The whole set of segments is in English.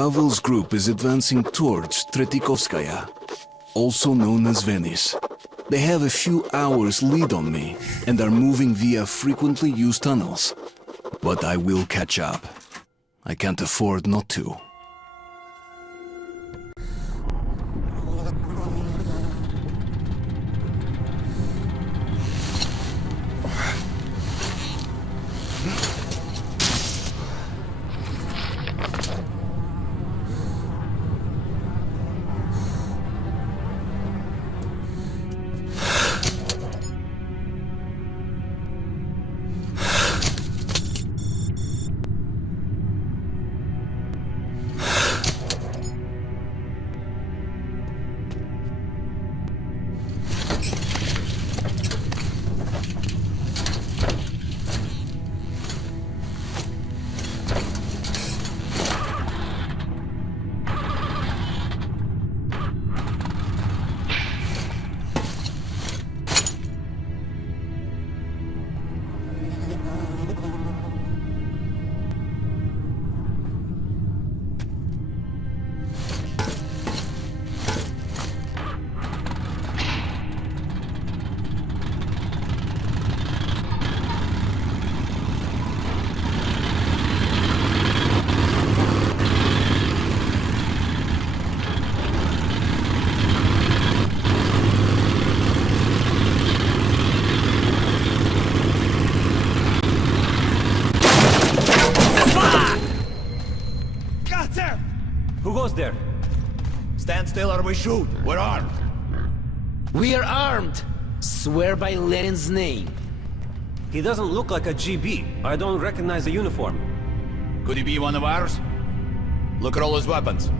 Pavel's group is advancing towards Tretikovskaya, also known as Venice. They have a few hours lead on me and are moving via frequently used tunnels. But I will catch up. I can't afford not to. Who goes there? Stand still or we shoot. We're armed. We are armed. Swear by Lenin's name. He doesn't look like a GB. I don't recognize the uniform. Could he be one of ours? Look at all his weapons.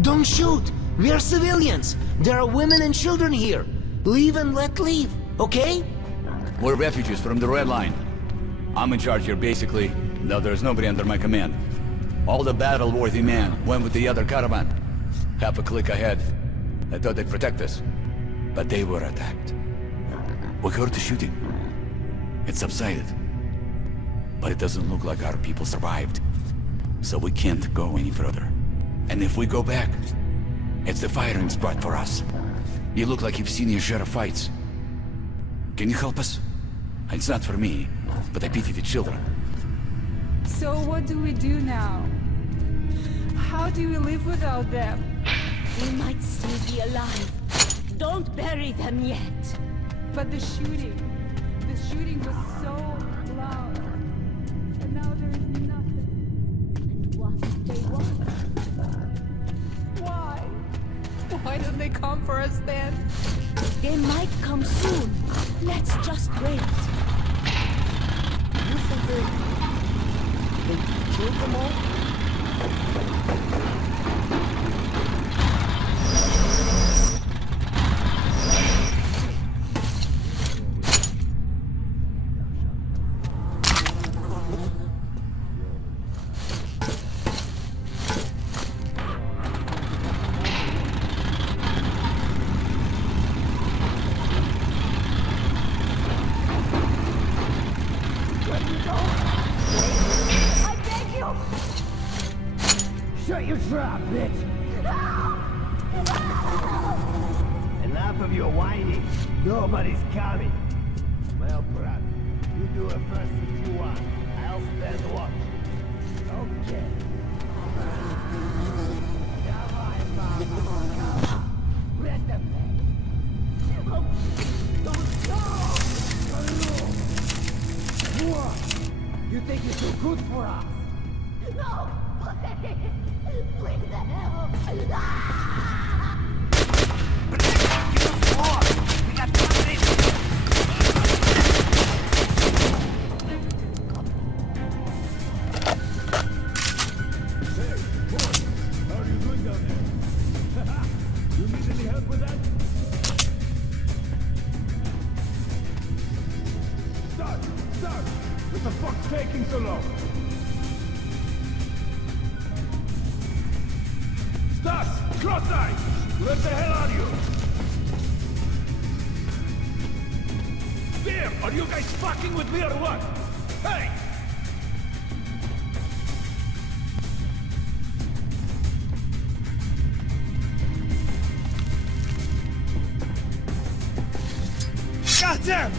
Don't shoot. We are civilians. There are women and children here. Leave and let leave, okay? We're refugees from the Red Line. I'm in charge here, basically. No, there's nobody under my command. All the battle-worthy men went with the other caravan. Half a click ahead. I thought they'd protect us. But they were attacked. We heard the shooting. It subsided. But it doesn't look like our people survived. So we can't go any further. And if we go back, it's the firing spot for us. You look like you've seen your share of fights. Can you help us? It's not for me, but I pity the children. So what do we do now? How do we live without them? We might still be alive. Don't bury them yet. But the shooting was so loud. And now there's nothing. What if they want? Why? Why don't they come for us then? They might come soon. Let's just wait. You think they killed them all? Shut your trap, bitch! Enough of your whining. Nobody's coming. Well, brother, you do it first if you want. I'll stand watch. Okay. Come on, Mama. Come on. Let them pay. Don't go! What? You think you're so good for us? No! Please! Please help! We got company! Hey, boy, how are you doing down there? You need any help with that? Start! Start! What the fuck's taking so long? Stas! Cross-eye! Let the hell out of you! Damn! Are you guys fucking with me or what? Hey! Goddamn!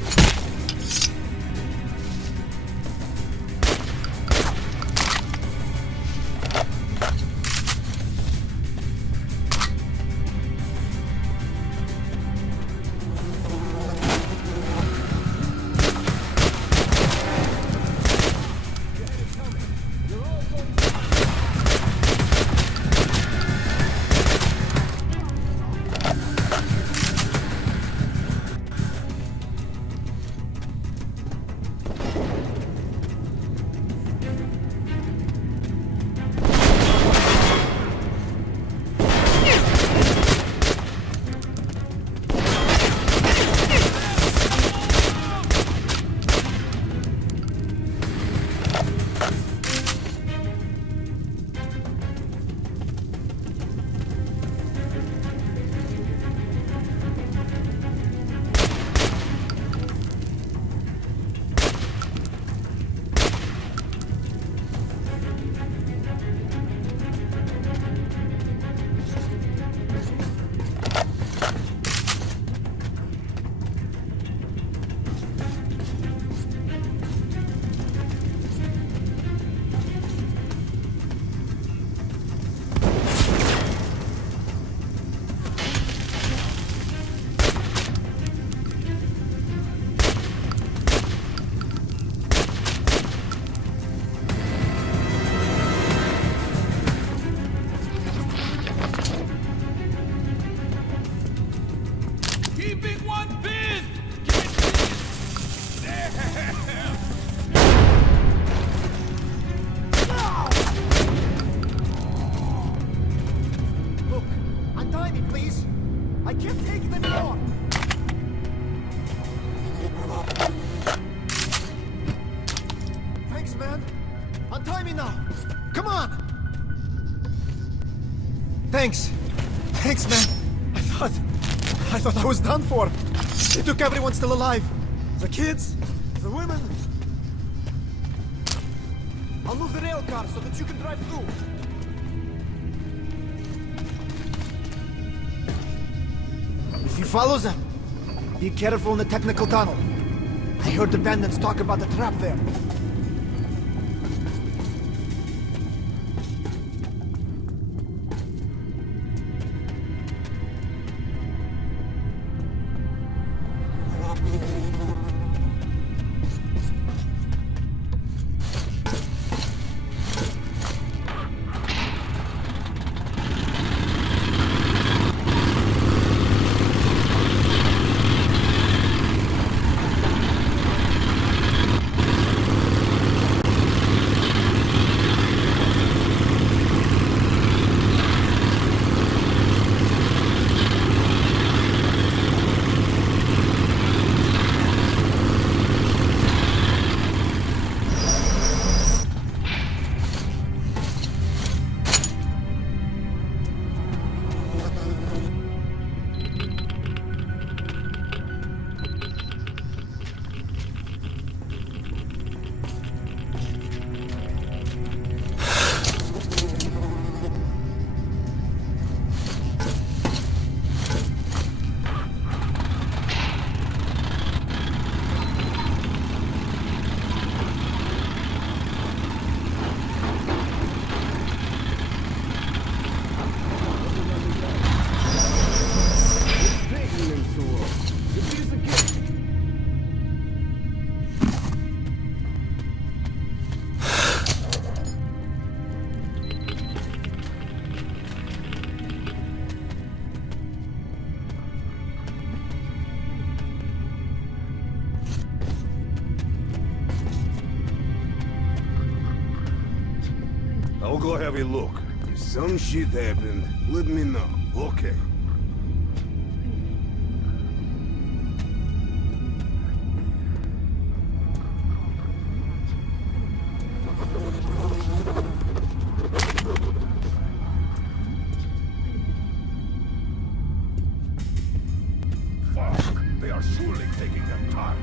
Thanks. Thanks, man. I thought I was done for. They took everyone still alive. The kids, the women. I'll move the rail car so that you can drive through. If you follow them, be careful in the technical tunnel. I heard the bandits talk about the trap there. I'll go have a look. If some shit happened, let me know. Okay. Fuck! They are surely taking their time.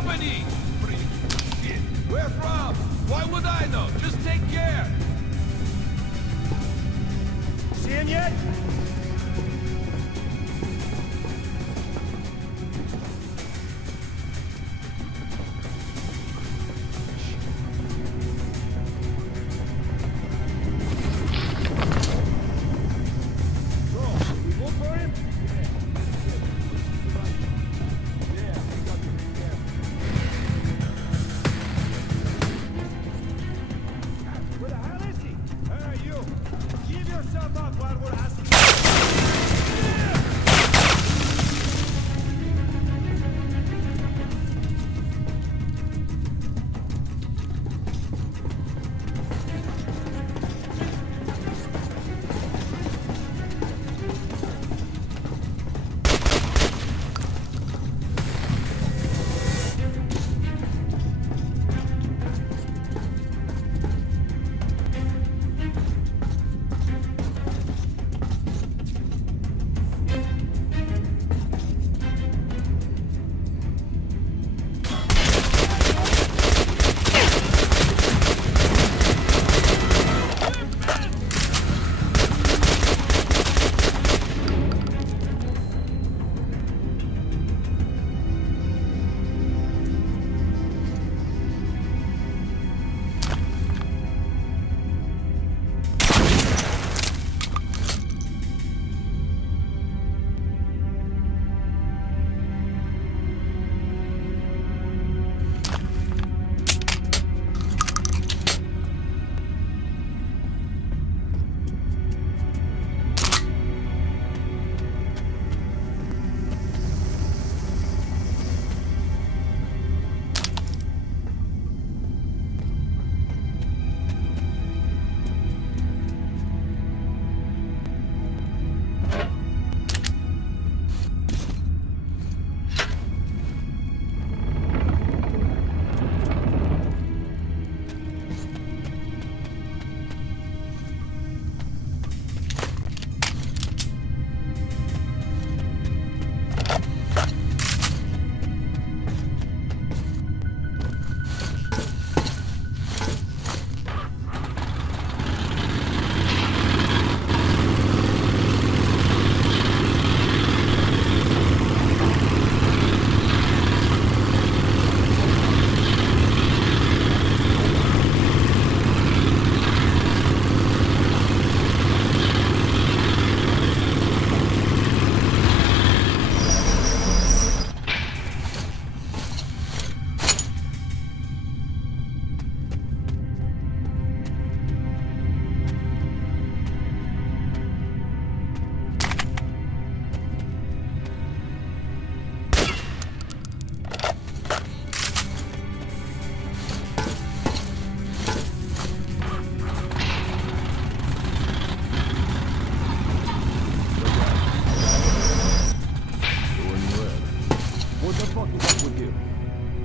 company! Shit. Where from? Why would I know? Just take care! See him yet? Where the hell is he? Hey, you! Give yourself up while we're asking.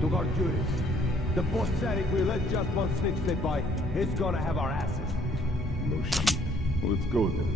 Took our duties. The boss said if we let just one snitch slip by, he's gonna have our asses. No shit. Let's go then.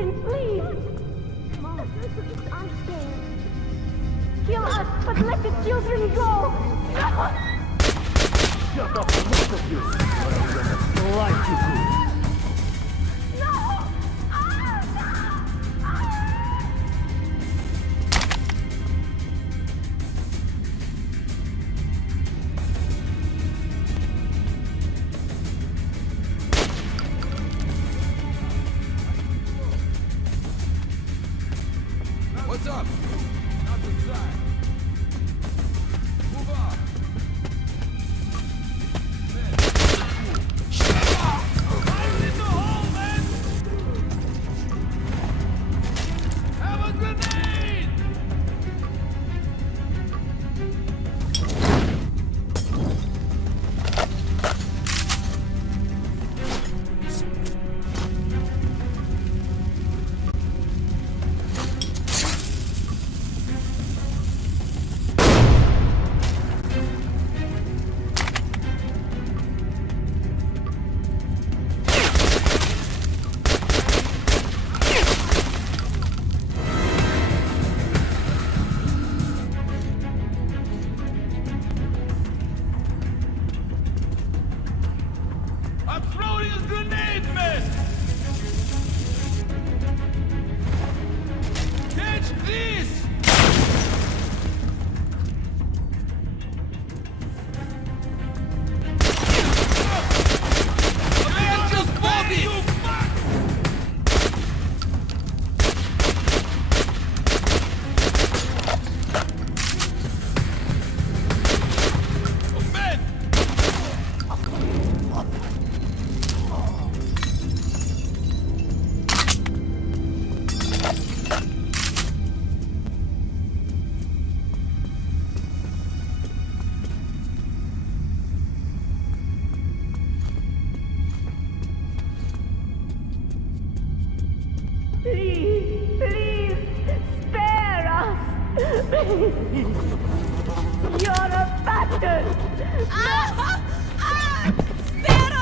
children, please! Mom, I'm scared. Kill us, but let the children go! Shut up, most of you! Or I'm gonna slice you good! No! What's up? Not inside. Move on. Fire in the hole, man! Have a grenade! I'm throwing a grenade, man! Catch this! The man just bought it! Oh, man! Please, please, spare us! You're a bastard! Spare us! Spare us!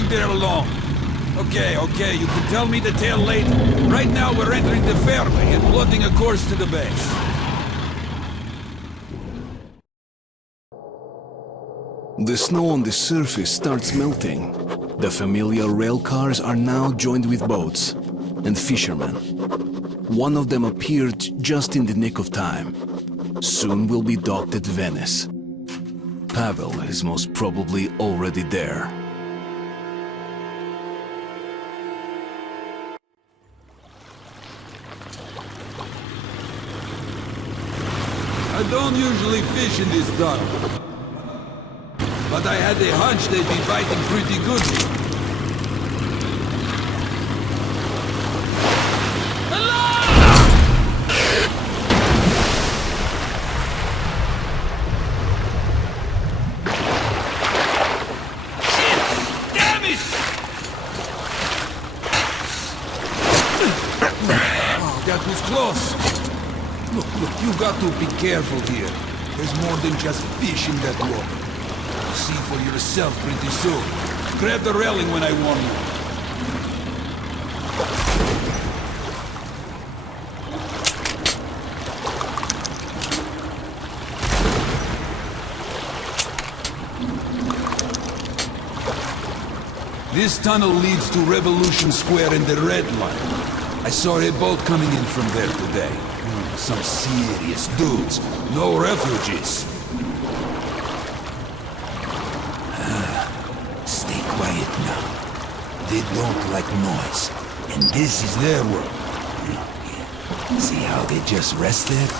going there alone. Okay, you can tell me the tale later. Right now we're entering the fairway and plotting a course to the base. The snow on the surface starts melting. The familiar rail cars are now joined with boats and fishermen. One of them appeared just in the nick of time. Soon we'll be docked at Venice. Pavel is most probably already there. I don't usually fish in this tunnel, but I had a hunch they'd be biting pretty good here. That was close. Look, you got to be careful here. There's more than just fish in that water. You'll see for yourself pretty soon. Grab the railing when I warn you. This tunnel leads to Revolution Square in the Red Line. I saw a boat coming in from there today. Some serious dudes. No refugees. Stay quiet now. They don't like noise. And this is their world. See how they just rested?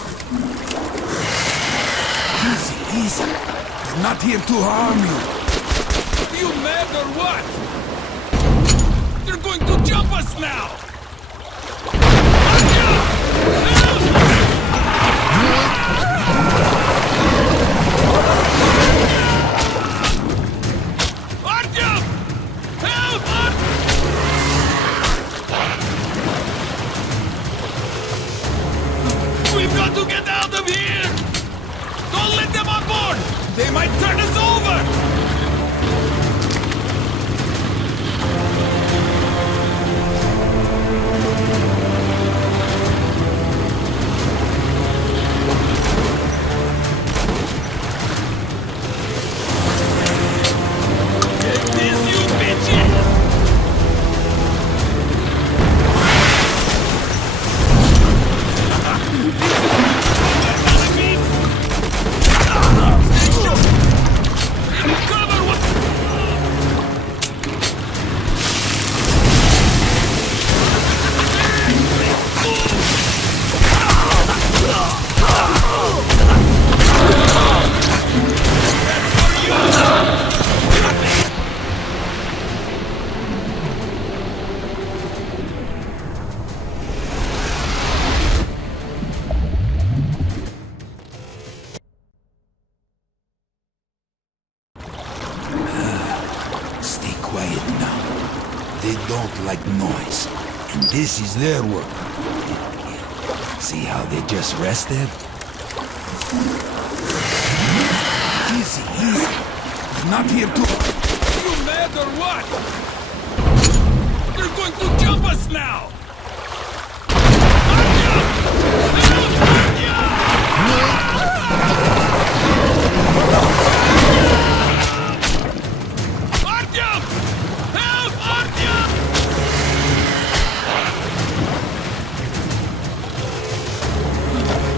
Easy. They're not here to harm you. Are you mad or what? They're going to jump us now! We've got to get out of here! Don't let them on board! They might turn us over! Take this, you bitches! They don't like noise, and this is their world. See how they just rested? Easy. They're not here to... Are you mad or what? They're going to jump us now!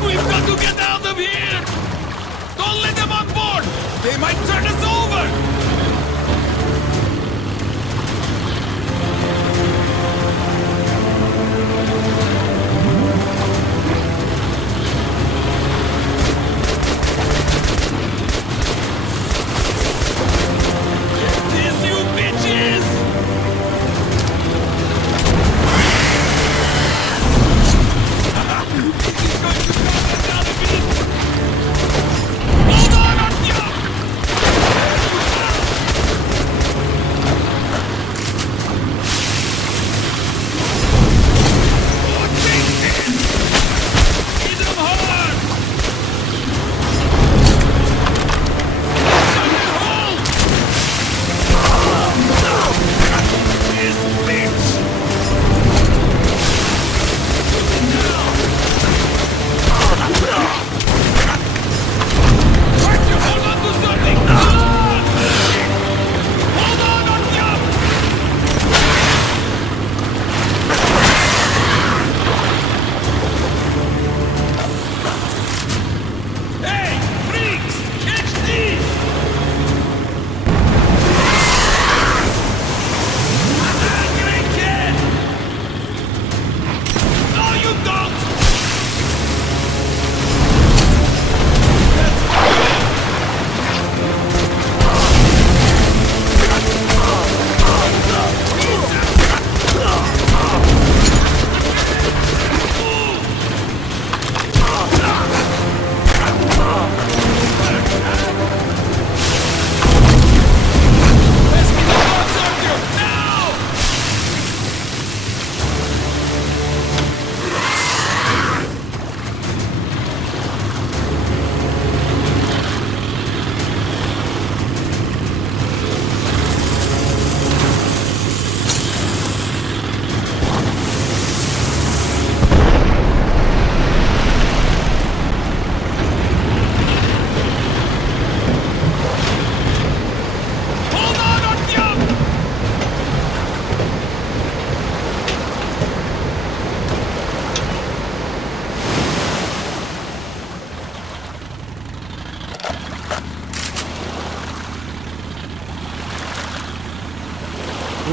We've got to get out of here! Don't let them on board! They might turn us over!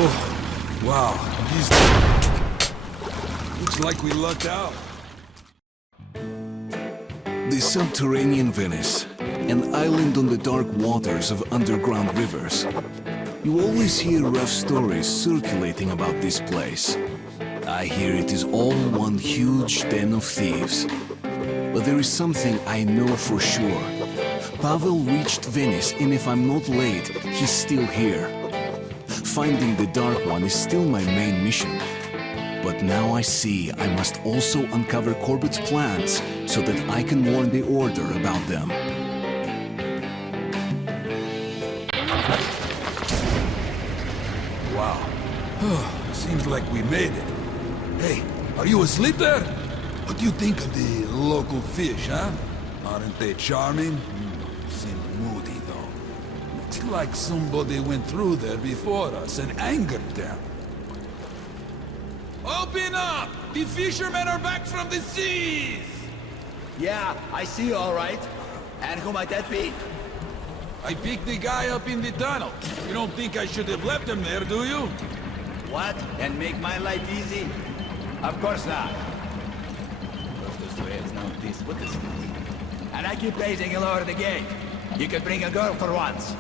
Oh, wow. These... Looks like we lucked out. The subterranean Venice, an island on the dark waters of underground rivers. You always hear rough stories circulating about this place. I hear it is all one huge den of thieves. But there is something I know for sure. Pavel reached Venice, and if I'm not late, he's still here. Finding the Dark One is still my main mission. But now I see I must also uncover Corbett's plans so that I can warn the Order about them. Wow. Seems like we made it. Hey, are you asleep there? What do you think of the local fish, huh? Aren't they charming? Seem moody, though. Looks like somebody went through there before us and angered them. Open up! The fishermen are back from the seas! Yeah, I see all right. And who might that be? I picked the guy up in the tunnel. You don't think I should have left him there, do you? What? And make my life easy? Of course not. What is and I keep raising you lower the gate. You could bring a girl for once.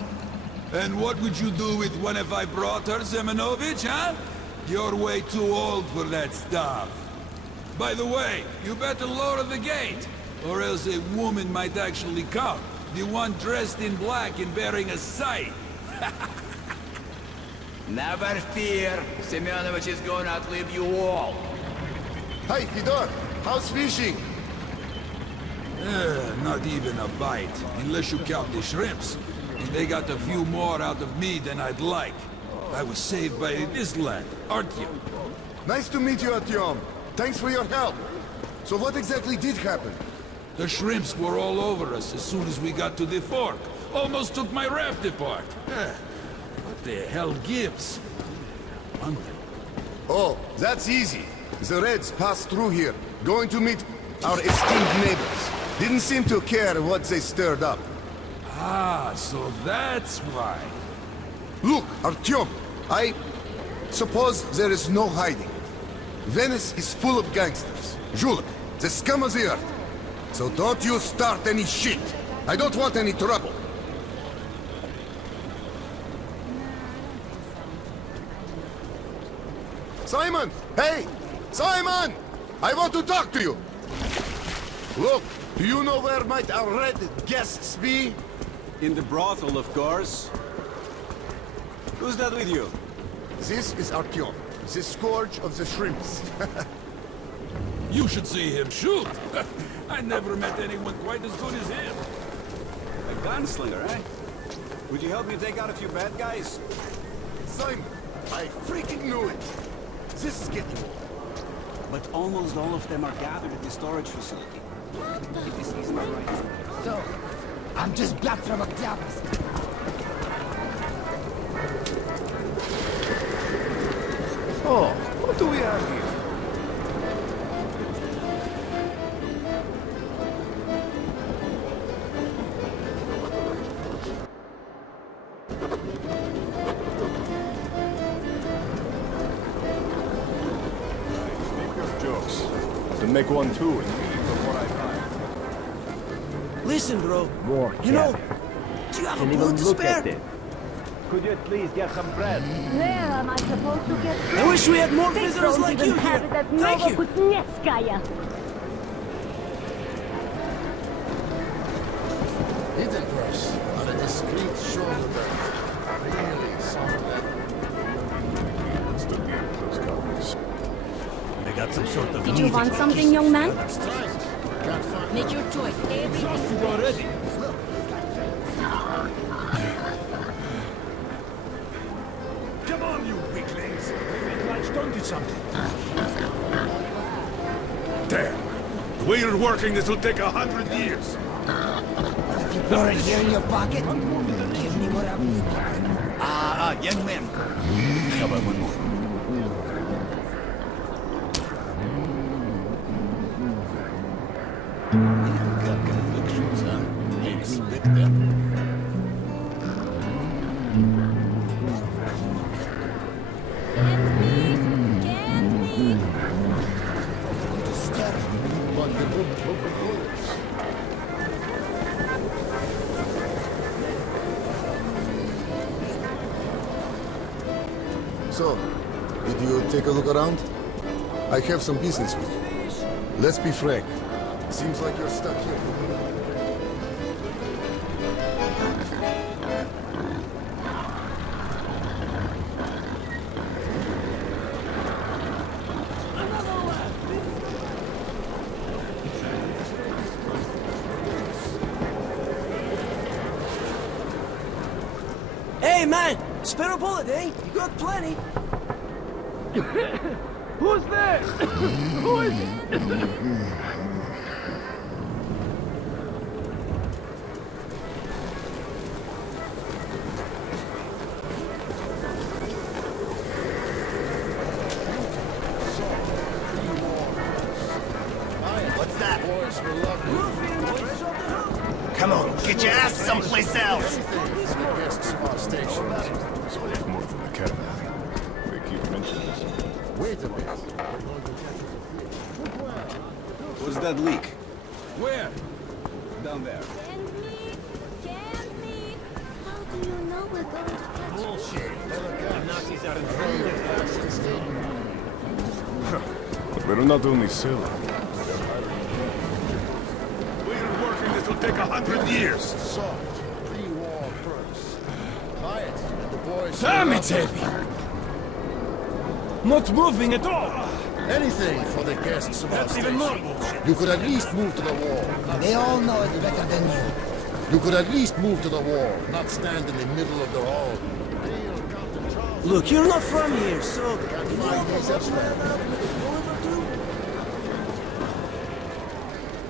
And what would you do with one if I brought her, Semenovich, huh? You're way too old for that stuff. By the way, you better lower the gate, or else a woman might actually come. The one dressed in black and bearing a scythe. Never fear. Semyonovich is going to outlive you all. Hey, Fedor, how's fishing? Not even a bite, unless you count the shrimps. And they got a few more out of me than I'd like. I was saved by this lad, aren't you? Nice to meet you, Artyom. Thanks for your help. So what exactly did happen? The shrimps were all over us as soon as we got to the fork. Almost took my raft apart. What the hell gives? Wonder. Oh, that's easy. The Reds passed through here, going to meet our esteemed neighbors. Didn't seem to care what they stirred up. Ah, so that's why. Look, Artyom, I suppose there is no hiding it. Venice is full of gangsters. Julep, the scum of the earth. So don't you start any shit. I don't want any trouble. Simon! Hey! Simon! I want to talk to you! Look, do you know where might our red guests be? In the brothel, of course. Who's that with you? This is Artyom, the scourge of the shrimps. You should see him shoot. I never met anyone quite as good as him. A gunslinger, eh? Would you help me take out a few bad guys? Simon, I freaking knew it. This is getting old. But almost all of them are gathered at the storage facility. It is easily right. So, I'm just back from October's. Oh, what do we have here? Jokes. To make one too, and from what I find. Listen, bro. More You know, do you have a bullet to spare? Could you at least get some bread? Where am I supposed to get I wish we had more They visitors don't like even you have here. it at Thank you. Novokutnetskaya. Hidden verse on a discreet shoulder belt. Really soft that. What's the deal with those copies? They got some sort of Did you want something, young man? Can't find Make your choice. Everything. already. Come on, you weaklings. Maybe Blanche done did something. Damn. The way you're working, this will take 100 years. If you pour it here in your pocket, give me what I need. Young man. How about one more? You've got convictions, huh? I respect that. So, did you take a look around? I have some business with you. Let's be frank. Seems like you're stuck here. Hey, man! Spare a bullet, eh? You got plenty. Who's there? Who is it? What's that? Come on, get your ass someplace else! Guests of our station. More than the caravan. They keep mentioning this. Wait a minute. What's that leak? Where? Down there. Can't leave. How do you know we're going to catch Bullshit. The Nazis are in front. We're not only selling. We're working this will take 100 years. Soft, pre-war purse. Quiet, and the boys... Damn, it's heavy! Not moving at all! Anything for the guests of our That's even station. more bullshit. You could at least move to the wall. They all know it better than you. You could at least move to the wall, not stand in the middle of the hall. Look, you're not from here, so...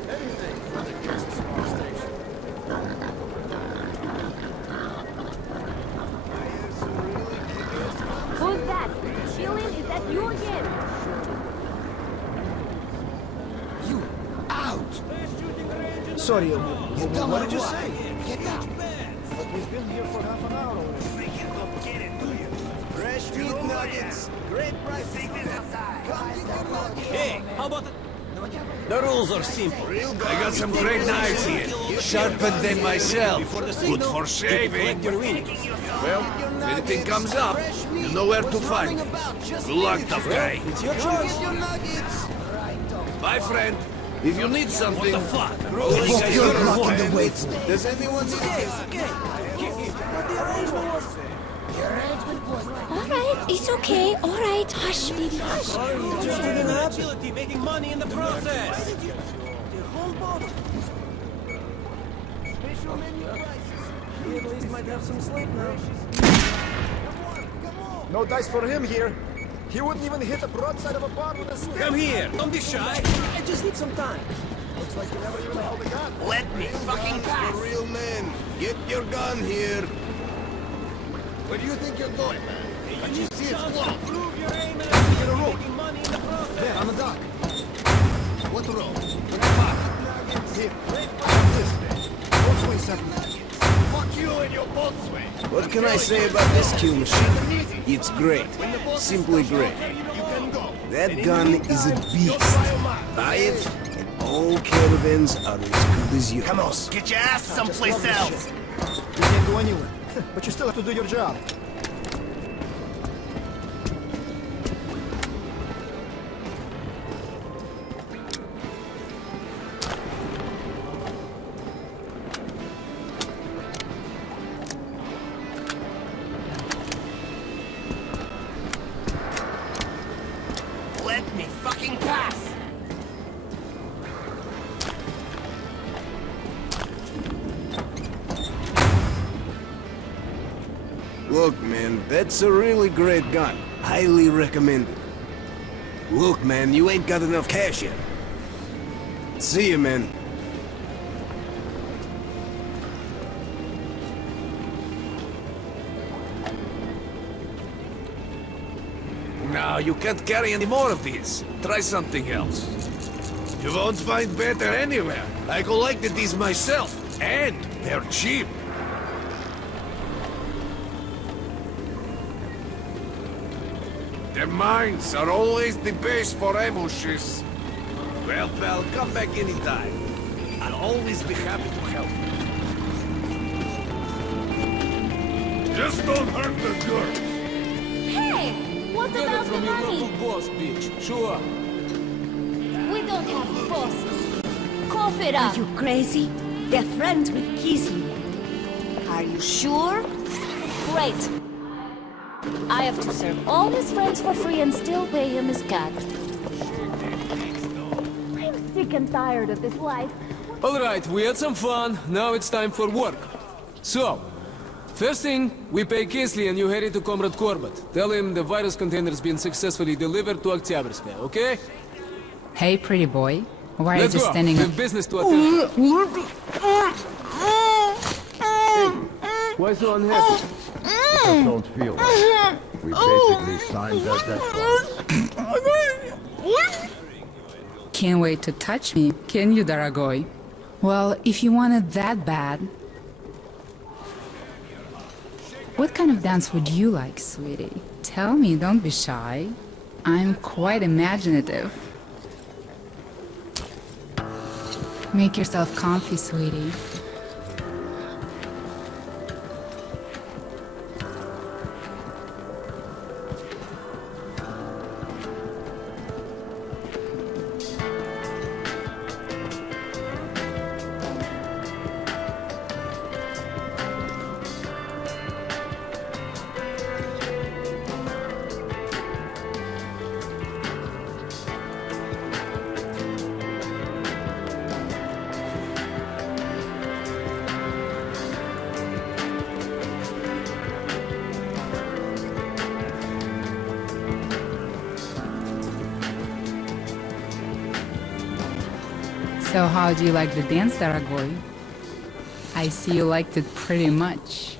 Anything for the guests of our station. Who's that? Julian, is that you again? You out! Sorry, what did you say? Get out! Fresh meat nuggets. Great prices. Hey, how about the... The rules are simple. I got some great knives here, sharpened them myself. Good for shaving. Well, if anything comes up, you know where to find me. Good luck, tough guy. It's your choice. Bye, friend. If you need something... What the fuck? You're blocking the way for me. Does anyone Okay, okay. What the arrangement was? The arrangement was... Alright, it's okay. Alright, hush, baby, hush. Just didn't happen. Utility making money in the process. The whole bottle. Special menu prices. He at least might have some sleep now. No dice for him here. He wouldn't even hit the broadside of a bar with a stick. Come here. Don't be shy. I just need some time. Looks like you never even held a gun. Let me fucking pass! real men, get your gun here. Where do you think you're going, man? Can't you see it's blocked? Prove your aim and you're making money in the process. There, on the dock. What row? What the fuck? Here. This way. Both ways, sir. Fuck you and your boatswain. What can I say about this kill machine? It's great. Simply great. That gun is a beast. Buy it, and all caravans are as good as you. Come on, get your ass someplace else. You can't go anywhere, but you still have to do your job. Let me fucking pass. Look, man, that's a really great gun. Highly recommended. Look, man, you ain't got enough cash yet. See ya, man. No, you can't carry any more of these. Try something else. You won't find better anywhere. I collected these myself, and they're cheap. The mines are always the base for ambushes. Well, pal, come back anytime. I'll always be happy to help. Just don't hurt the girls. Hey! What about the money? boss, bitch. Sure. We don't have bosses. Cough it up. Are you crazy? They're friends with Kizzy. Are you sure? Great. I have to serve all his friends for free and still pay him his cut. I'm sick and tired of this life. Alright, we had some fun, now it's time for work. So, first thing, we pay Kisley and you head to Comrade Corbett. Tell him the virus container's been successfully delivered to Oktyabrskaya, okay? Hey, pretty boy. Why are you Let's just go. standing We up? have business to attend. Hey, why so unhappy? Just don't feel right. We basically signed our death clause. Can't wait to touch me, can you, Daragoy? Well, if you want it that bad... What kind of dance would you like, sweetie? Tell me, don't be shy. I'm quite imaginative. Make yourself comfy, sweetie. So how do you like the dance, Daragoy? I see you liked it pretty much.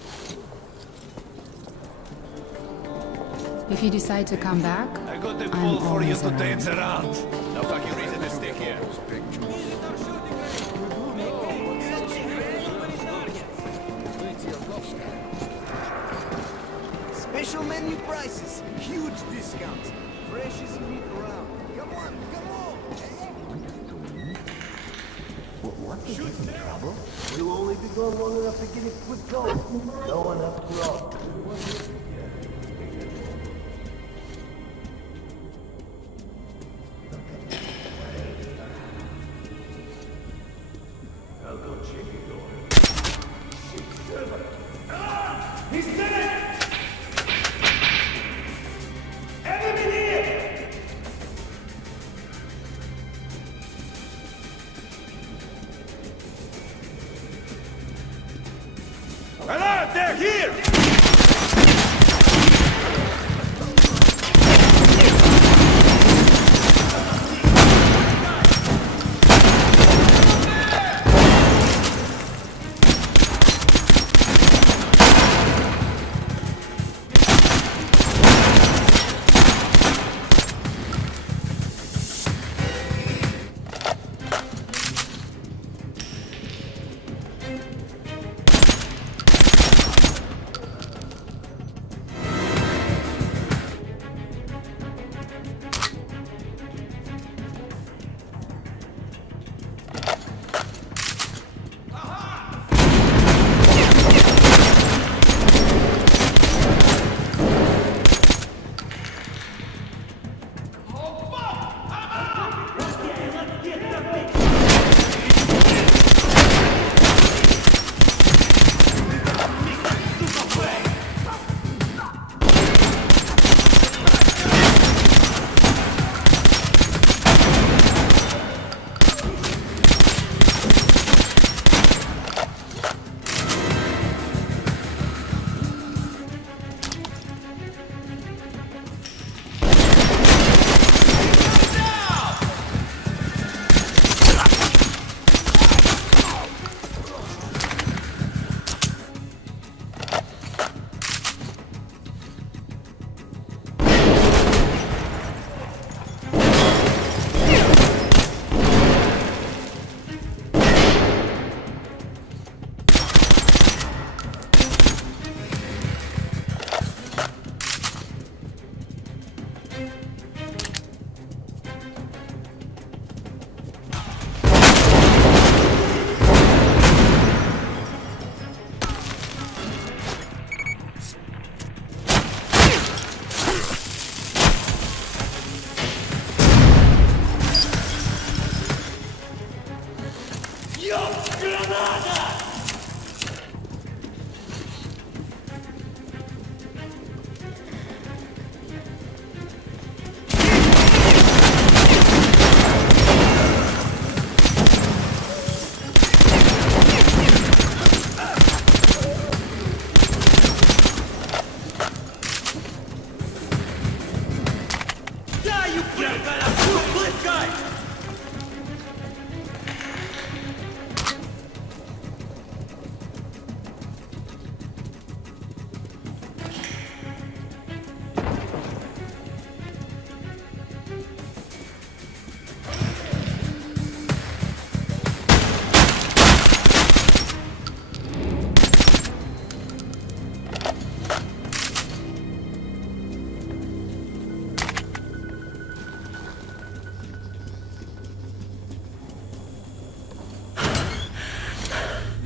If you decide to come back, I got a I'm call for you always to around. dance around. No fucking reason to stick here. Special menu prices, huge discounts, freshest meat around. Come on, come on! What is this in trouble? We'll only be gone long enough to get a quick go. No one up to all. I'll go check it door. 6-7. Ah! He's dead! Enemy here! Alert! They're here!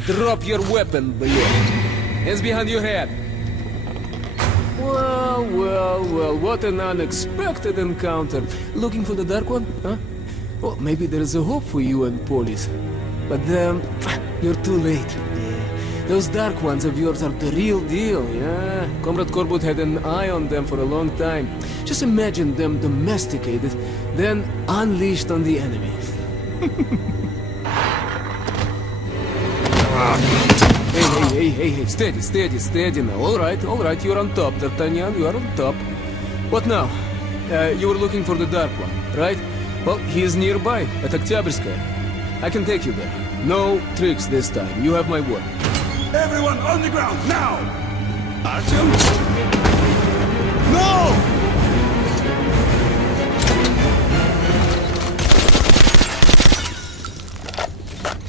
Drop your weapon, boy. Hands behind your head. Well, what an unexpected encounter. Looking for the Dark One, huh? Well, maybe there is a hope for you and Polis. But you're too late. Yeah. Those Dark Ones of yours are the real deal, yeah? Comrade Korbut had an eye on them for a long time. Just imagine them domesticated, then unleashed on the enemy. Hey, steady now. All right, you're on top, D'Artagnan, you are on top. What now? You were looking for the Dark One, right? Well, he is nearby, at Oktyabrskaya. I can take you there. No tricks this time, you have my word. Everyone on the ground, now! Artyom? No!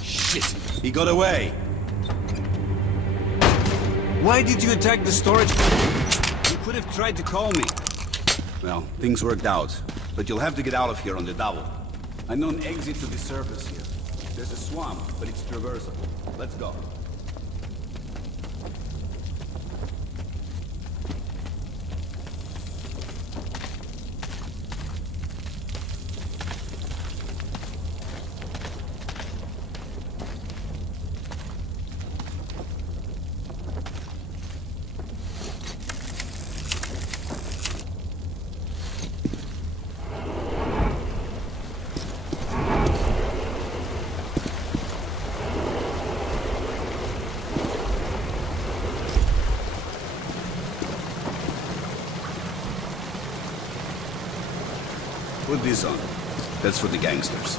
Shit, he got away. Why did you attack the storage? You could have tried to call me. Well, things worked out, but you'll have to get out of here on the double. I know an exit to the surface here. There's a swamp, but it's traversable. Let's go. Put this on. That's for the gangsters.